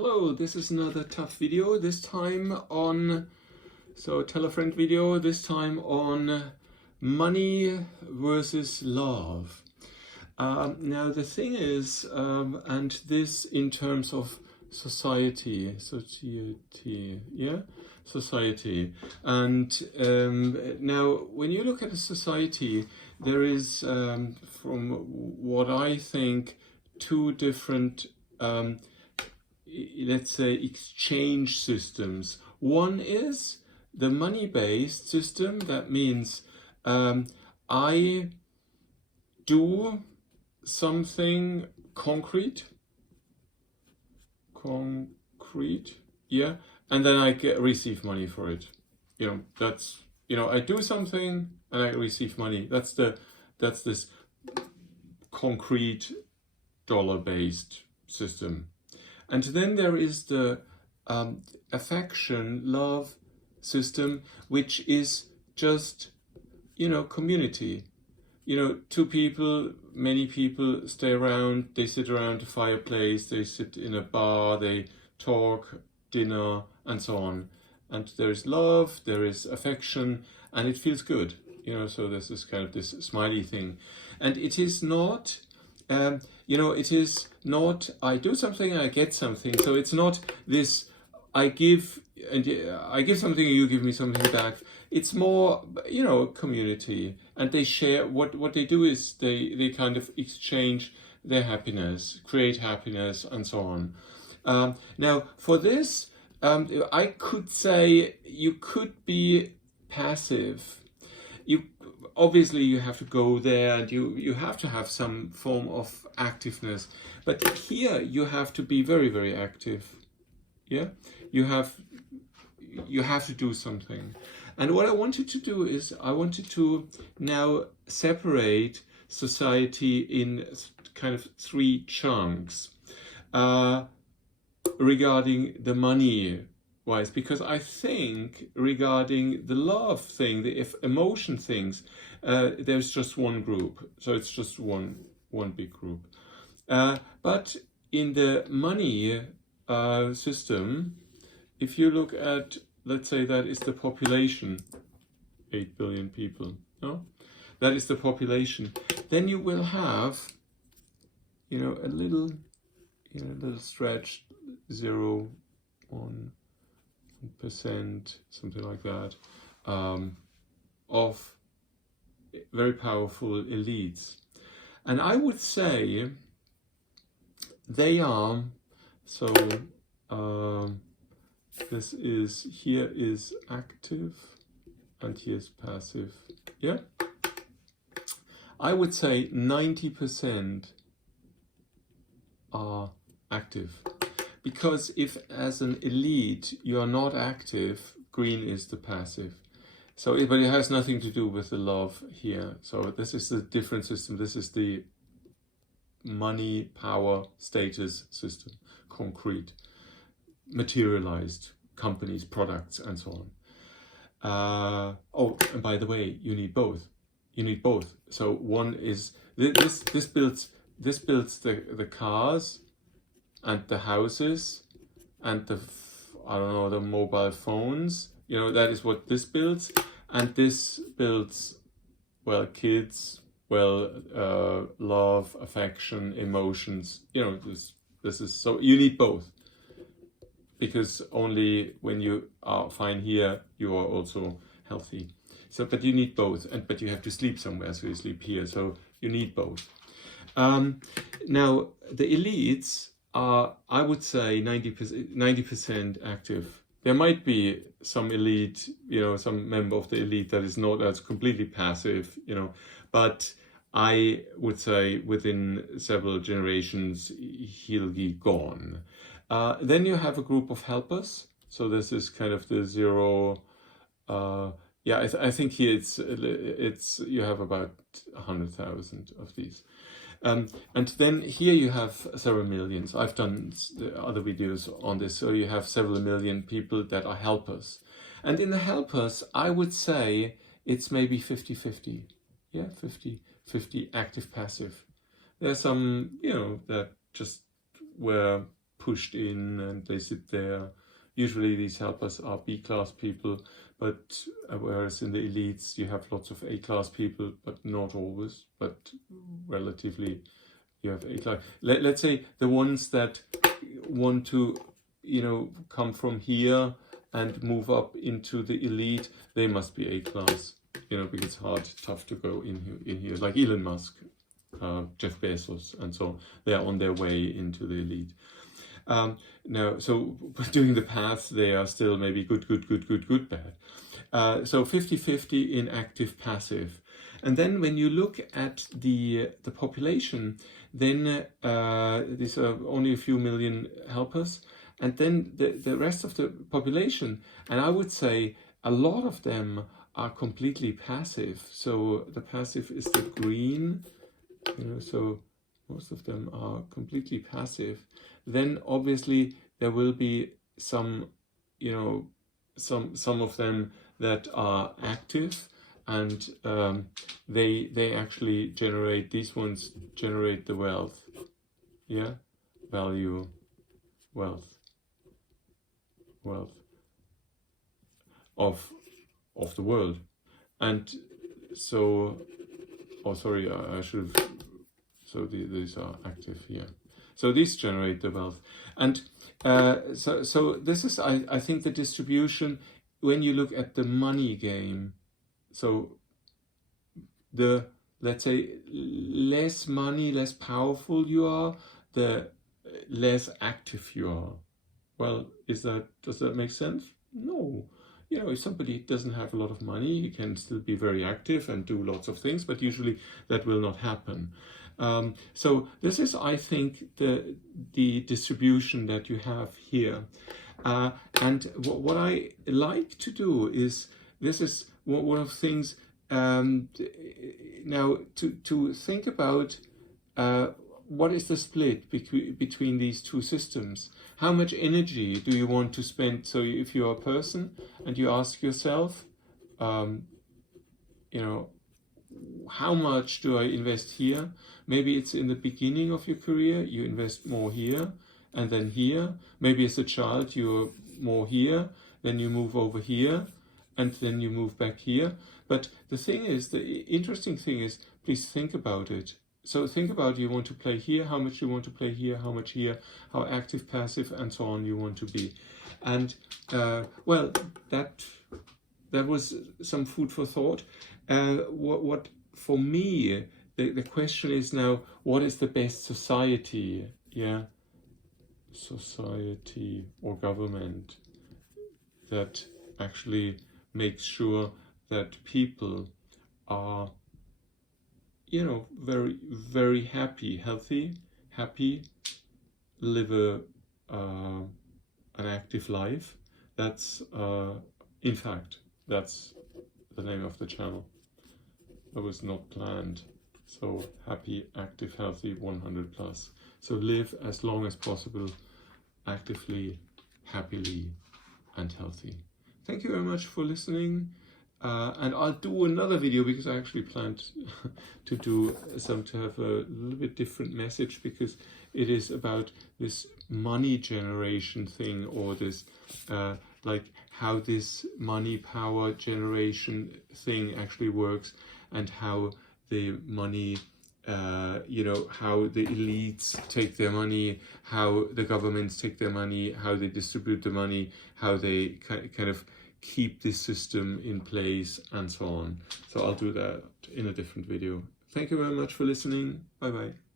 Hello, this is another tough video, this time on, tell a friend video, this time on money versus love. Now the thing is, and this in terms of society, and now when you look at a society, there is, from what I think, two different let's say exchange systems. One is the money-based system. That means I do something concrete, yeah, and then I receive money for it. That's, I do something and I receive money. That's this concrete dollar-based system. And then there is the affection, love system, which is just, community. Two people, many people stay around, they sit around a fireplace, they sit in a bar, they talk, dinner, and so on. And there is love, there is affection, and it feels good. So this is kind of this smiley thing. And it is not... it is not I do something and I get something. So it's not this I give something and you give me something back. It's more, community, and they share. What they do is they kind of exchange their happiness, create happiness, and so on. Now for this, I could say you could be passive. Obviously you have to go there and you have to have some form of activeness, but here you have to be very, very active. Yeah, you have to do something. And what I wanted to do is I wanted to now separate society in kind of three chunks regarding the money wise, because I think regarding the love thing, the emotion things, there's just one group, so it's just one big group. But in the money system, if you look at, let's say that is the population, 8 billion people, no? That is the population. Then you will have, a little stretch, 0.1%, something like that, of very powerful elites. And I would say they are, here is active and here is passive. Yeah? I would say 90% are active. Because if as an elite you are not active, green is the passive. So, but it has nothing to do with the love here. So this is the different system. This is the money, power, status system, concrete, materialized companies, products, and so on. And by the way, you need both. So one is this builds the cars and the houses and the mobile phones. That is what this builds. And this builds, kids, love, affection, emotions. This is, so you need both. Because only when you are fine here, you are also healthy. So, but you need both. But you have to sleep somewhere, so you sleep here. So you need both. Now, the elites are, I would say, 90% active. There might be some elite, some member of the elite that's completely passive, but I would say within several generations he'll be gone. Then you have a group of helpers. So this is kind of the zero. I think here it's you have about 100,000 of these. And then here you have several millions. I've done other videos on this. So you have several million people that are helpers. And in the helpers, I would say it's maybe 50-50. Yeah, 50-50 active, passive. There's some, that just were pushed in and they sit there. Usually these helpers are B-class people, but whereas in the elites you have lots of A-class people, but not always, but relatively you have A-class. Let's say the ones that want to, you know, come from here and move up into the elite, they must be A-class, you know, because it's hard, tough to go in here, like Elon Musk, Jeff Bezos, and so on. They are on their way into the elite. Now, so doing the path, they are still maybe good, bad. So 50-50 in active, passive. And then when you look at the population, then these are only a few million helpers. And then the rest of the population, and I would say a lot of them are completely passive. So the passive is the green, you know, so most of them are completely passive. Then obviously there will be some, you know, some of them that are active, and they actually generate, these ones generate the wealth, yeah, value, wealth of the world. And so, oh sorry, I should have, so these are active here. So these generate the wealth. And so this is, I think, the distribution when you look at the money game. So let's say, less money, less powerful you are, the less active you are. Well, does that make sense? No. You know, if somebody doesn't have a lot of money, he can still be very active and do lots of things, but usually that will not happen. So this is, I think, the distribution that you have here. And what I like to do is, this is one of the things, now to think about what is the split between these two systems. How much energy do you want to spend? So if you're a person and you ask yourself, you know, how much do I invest here? Maybe it's in the beginning of your career, you invest more here and then here. Maybe as a child, you're more here, then you move over here, and then you move back here. But the thing is, the interesting thing is, please think about it. So think about, you want to play here, how much you want to play here, how much here, how active, passive, and so on you want to be. And well, that was some food for thought. What for me, the question is now, what is the best society? Yeah, society or government that actually makes sure that people are, you know, very, very happy, happy, live an active life. That's, in fact, that's the name of the channel. That was not planned. So happy, active, healthy, 100 plus. So live as long as possible, actively, happily, and healthy. Thank you very much for listening. And I'll do another video, because I actually planned to have a little bit different message, because it is about this money generation thing, or this like how this money power generation thing actually works, and how the money, you know, how the elites take their money, how the governments take their money, how they distribute the money, how they kind of keep this system in place, and so on. So I'll do that in a different video. Thank you very much for listening. Bye bye.